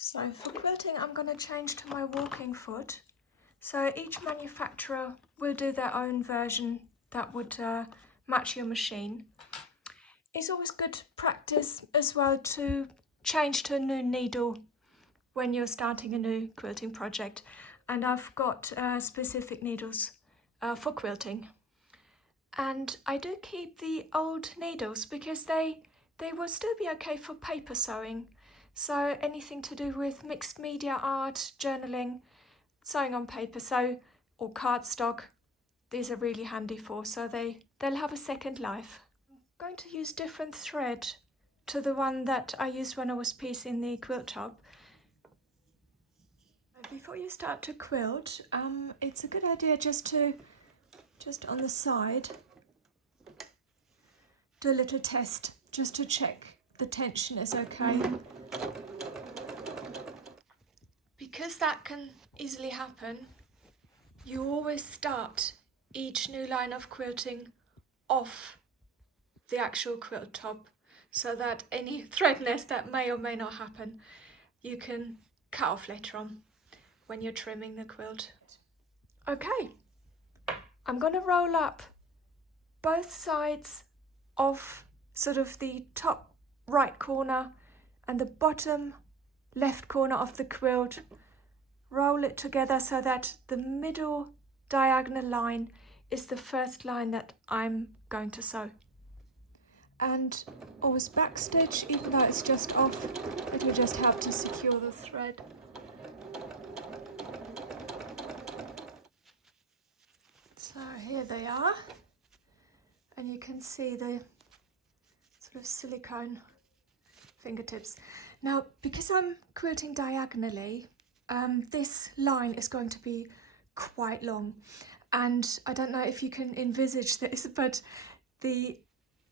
So for quilting, I'm going to change to my walking foot. So each manufacturer will do their own version that would match your machine. It's always good practice as well to change to a new needle when you're starting a new quilting project. And I've got specific needles for quilting. And I do keep the old needles because they will still be okay for paper sewing. So anything to do with mixed media art, journaling, sewing on paper, or cardstock, these are really handy for, so they'll have a second life. I'm going to use different thread to the one that I used when I was piecing the quilt top. Before you start to quilt, it's a good idea just on the side, do a little test just to check the tension is okay. Because that can easily happen, you always start each new line of quilting off the actual quilt top, so that any threadness that may or may not happen, you can cut off later on when you're trimming the quilt. Okay, I'm going to roll up both sides of sort of the top right corner and the bottom left corner of the quilt, roll it together so that the middle diagonal line is the first line that I'm going to sew. And always backstitch, even though it's just off, it will just help to secure the thread. So here they are, and you can see the sort of silicone fingertips. Now, because I'm quilting diagonally, this line is going to be quite long, and I don't know if you can envisage this, but the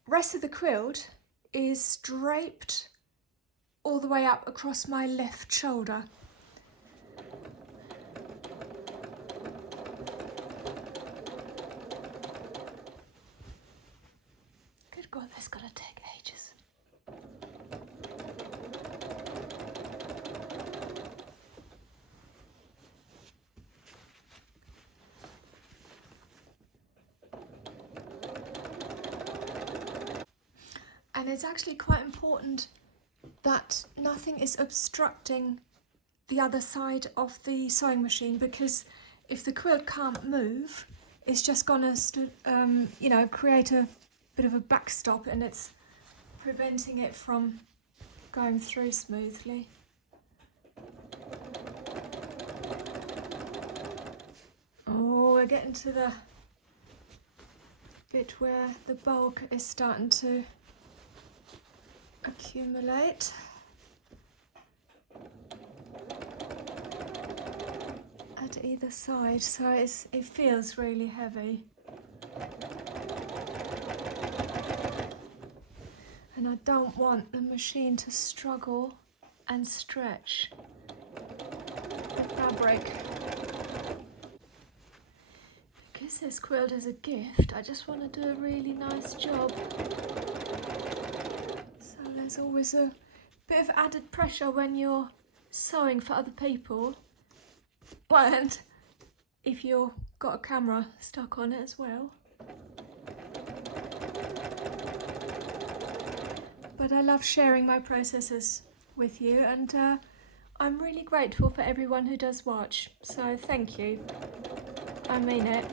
rest of the quilt is draped all the way up across my left shoulder. Good God, that's gotta take ages. And it's actually quite important that nothing is obstructing the other side of the sewing machine, because if the quilt can't move, it's just gonna create a bit of a backstop, and it's preventing it from going through smoothly. Oh, we're getting to the bit where the bulk is starting to accumulate. At either side, so it feels really heavy. And I don't want the machine to struggle and stretch the fabric. Because this quilt is a gift, I just want to do a really nice job. So there's always a bit of added pressure when you're sewing for other people. Well, and if you've got a camera stuck on it as well. But I love sharing my processes with you, and I'm really grateful for everyone who does watch, so thank you. I mean it.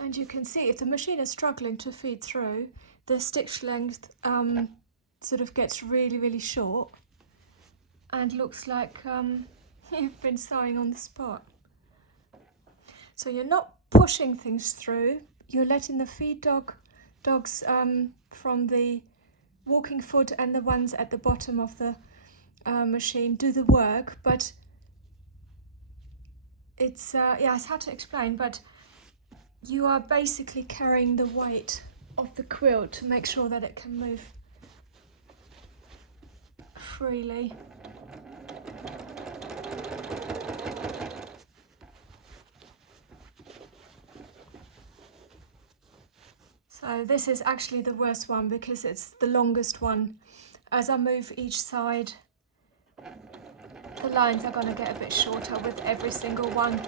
And you can see if the machine is struggling to feed through, the stitch length sort of gets really, really short and looks like you've been sewing on the spot. So you're not pushing things through, you're letting the feed dogs from the walking foot and the ones at the bottom of the machine do the work, but it's hard to explain, but you are basically carrying the weight of the quilt to make sure that it can move freely. So this is actually the worst one because it's the longest one. As I move each side, the lines are going to get a bit shorter with every single one.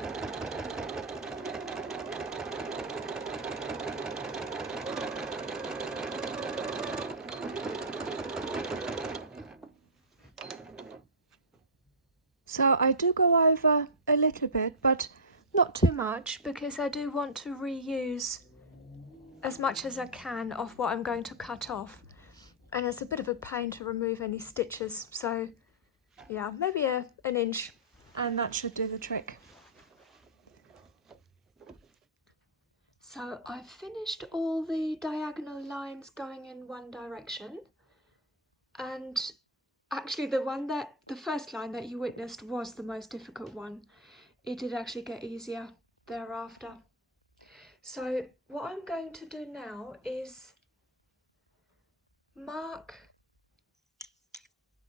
So I do go over a little bit, but not too much, because I do want to reuse as much as I can of what I'm going to cut off. And it's a bit of a pain to remove any stitches, so yeah, maybe an inch, and that should do the trick. So I've finished all the diagonal lines going in one direction, and actually the first line that you witnessed was the most difficult one. It did actually get easier thereafter. So what I'm going to do now is mark,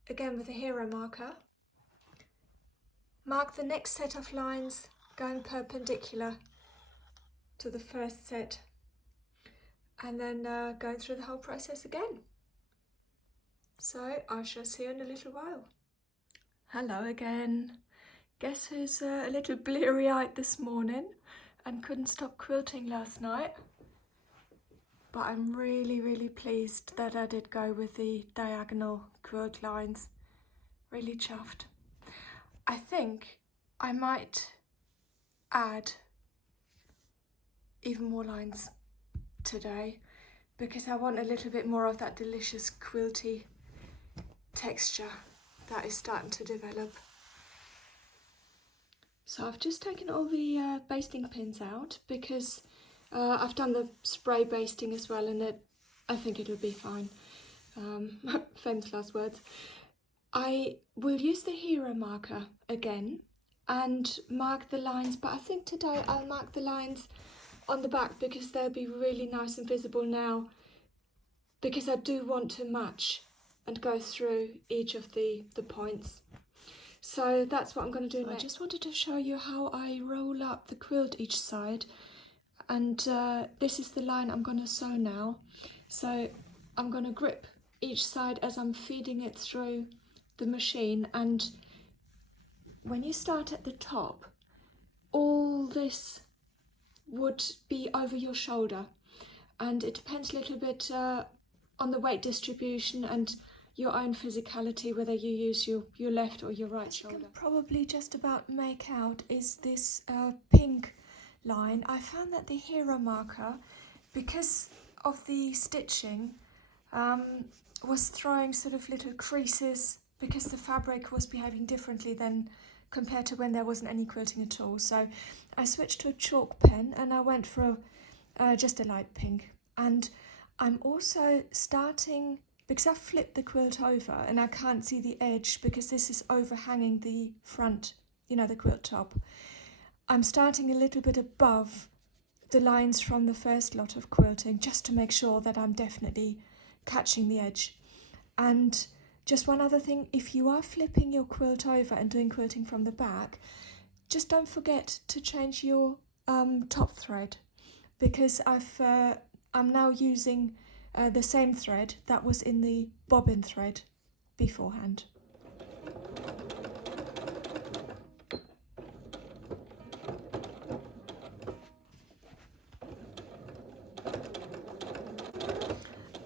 again with a hero marker, mark the next set of lines going perpendicular to the first set, and then go through the whole process again. So I shall see you in a little while. Hello again. Guess who's a little bleary-eyed this morning and couldn't stop quilting last night? But I'm really pleased that I did go with the diagonal quilt lines. Really chuffed. I think I might add even more lines today because I want a little bit more of that delicious quilty texture that is starting to develop. So I've just taken all the basting pins out because I've done the spray basting as well, and I think it'll be fine. Famous last words. I will use the hero marker again and mark the lines, but I think today I'll mark the lines on the back because they'll be really nice and visible now, because I do want to match and go through each of the points. So that's what I'm going to do next. I just wanted to show you how I roll up the quilt each side, and this is the line I'm going to sew now. So I'm going to grip each side as I'm feeding it through the machine, and when you start at the top, all this would be over your shoulder, and it depends a little bit on the weight distribution and your own physicality, whether you use your left or your right shoulder. You can probably just about make out is this pink line. I found that the hero marker, because of the stitching, was throwing sort of little creases because the fabric was behaving differently than compared to when there wasn't any quilting at all. So I switched to a chalk pen and I went for just a light pink. And I'm also starting, because I've flipped the quilt over and I can't see the edge because this is overhanging the front, you know, the quilt top. I'm starting a little bit above the lines from the first lot of quilting just to make sure that I'm definitely catching the edge. And just one other thing, if you are flipping your quilt over and doing quilting from the back, just don't forget to change your top thread, because I'm now using the same thread that was in the bobbin thread beforehand.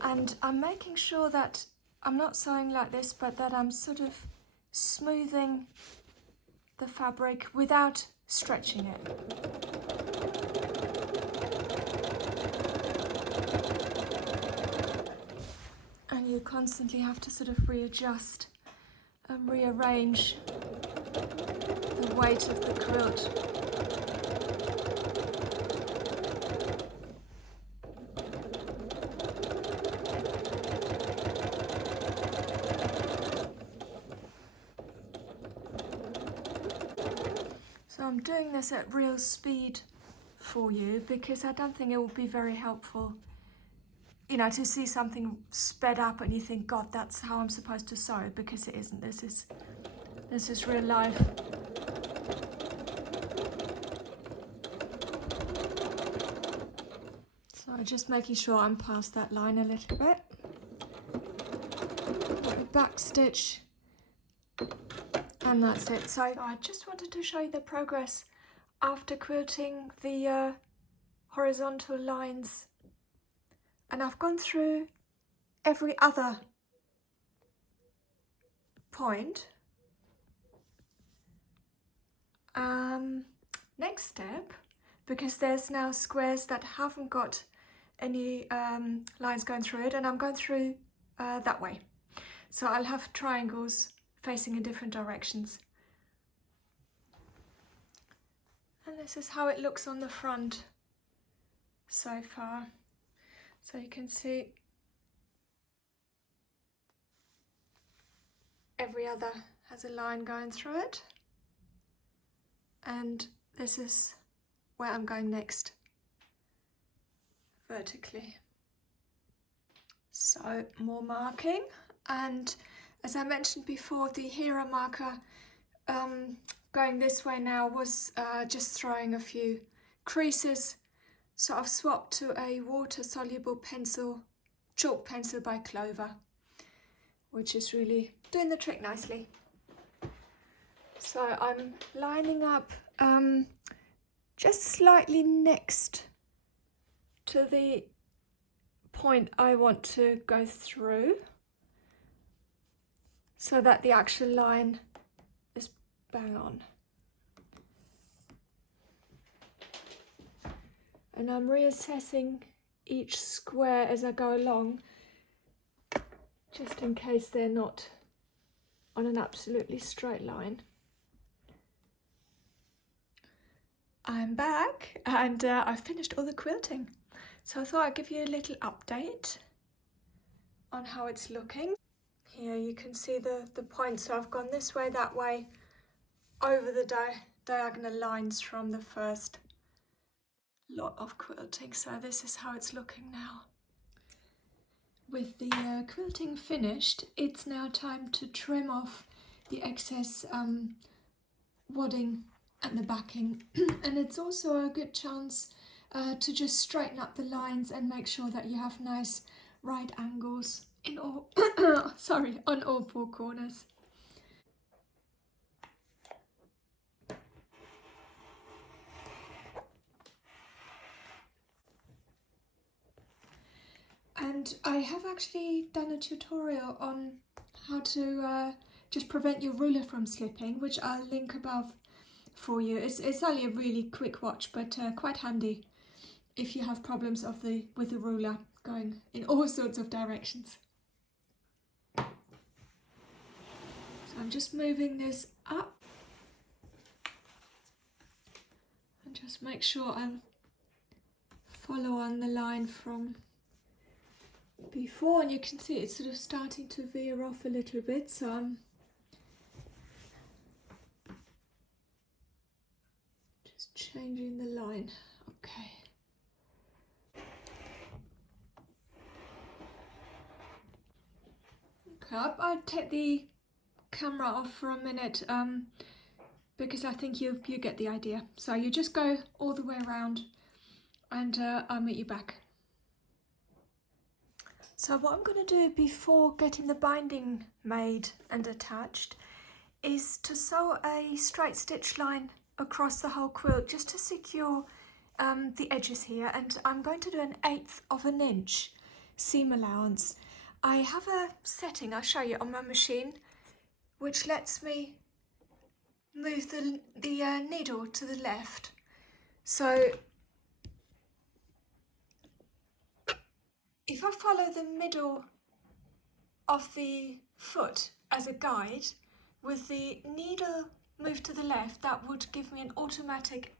And I'm making sure that I'm not sewing like this, but that I'm sort of smoothing the fabric without stretching it. And you constantly have to sort of readjust and rearrange the weight of the quilt. So I'm doing this at real speed for you because I don't think it will be very helpful, you know, to see something sped up and you think, God, that's how I'm supposed to sew it, because it isn't. This is real life. So So just making sure I'm past that line a little bit. Put a back stitch, and that's it. So I just wanted to show you the progress after quilting the horizontal lines, and I've gone through every other point. Next step, because there's now squares that haven't got any lines going through it, and I'm going through that way. So I'll have triangles facing in different directions. And this is how it looks on the front so far. So you can see every other has a line going through it. And this is where I'm going next, vertically. So more marking, and as I mentioned before, the hero marker going this way now was just throwing a few creases. So I've swapped to a water-soluble pencil, chalk pencil by Clover, which is really doing the trick nicely. So I'm lining up just slightly next to the point I want to go through, so that the actual line is bang on. And I'm reassessing each square as I go along, just in case they're not on an absolutely straight line. I'm back, and I've finished all the quilting. So I thought I'd give you a little update on how it's looking. Here you can see the points. So I've gone this way, that way, over the diagonal lines from the first lot of quilting. So this is how it's looking now. With the quilting finished, it's now time to trim off the excess wadding and the backing. And it's also a good chance to just straighten up the lines and make sure that you have nice right angles in all sorry, on all four corners. And I have actually done a tutorial on how to just prevent your ruler from slipping, which I'll link above for you. It's only a really quick watch, but quite handy if you have problems with the ruler going in all sorts of directions. So I'm just moving this up and just make sure I follow on the line from before, and you can see it's sort of starting to veer off a little bit, so I'm just changing the line. Okay. Okay, I'll take the camera off for a minute because I think you get the idea. So you just go all the way around, and I'll meet you back. So what I'm going to do before getting the binding made and attached is to sew a straight stitch line across the whole quilt, just to secure the edges here, and I'm going to do 1/8 of an inch seam allowance. I have a setting, I'll show you, on my machine, which lets me move the needle to the left. So if I follow the middle of the foot as a guide, with the needle moved to the left, that would give me an automatic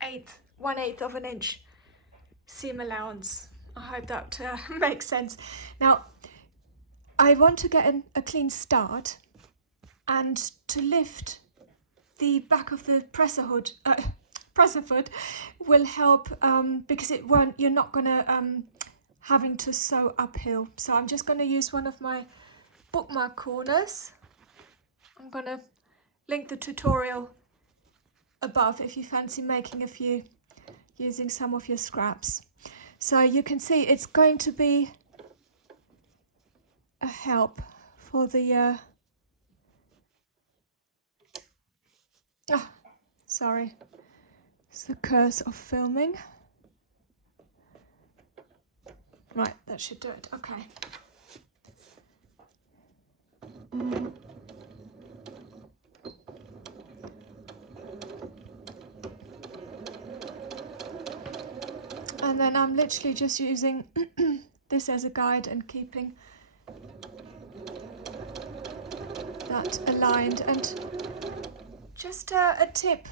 1/8 of an inch seam allowance. I hope that makes sense. Now, I want to get a clean start, and to lift the back of the presser foot will help because you're not gonna having to sew uphill. So I'm just going to use one of my bookmark corners. I'm going to link the tutorial above if you fancy making a few using some of your scraps. So you can see it's going to be a help for the sorry, it's the curse of filming. Right, that should do it. Okay. And then I'm literally just using this as a guide and keeping that aligned. And just a tip,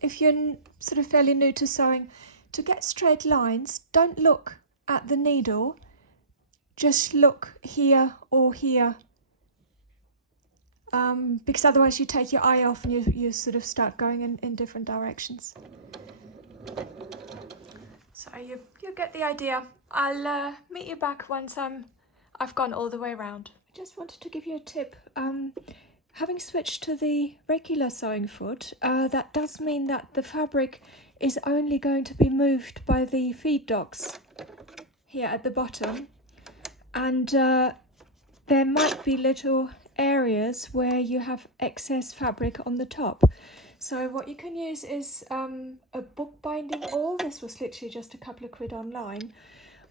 if you're sort of fairly new to sewing, to get straight lines, don't look at the needle, just look here or here, because otherwise you take your eye off and you sort of start going in different directions. So you get the idea. I'll meet you back once I've gone all the way around. I just wanted to give you a tip. Having switched to the regular sewing foot, that does mean that the fabric is only going to be moved by the feed docks here at the bottom, and there might be little areas where you have excess fabric on the top. So what you can use is a bookbinding awl. This was literally just a couple of quid online,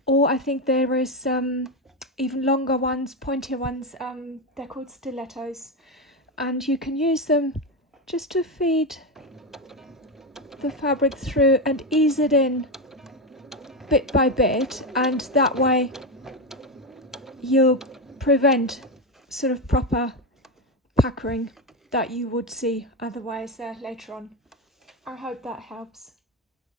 or I think there is even longer ones, pointier ones, they're called stilettos, and you can use them just to feed the fabric through and ease it in bit by bit, and that way you'll prevent sort of proper puckering that you would see otherwise later on. I hope that helps.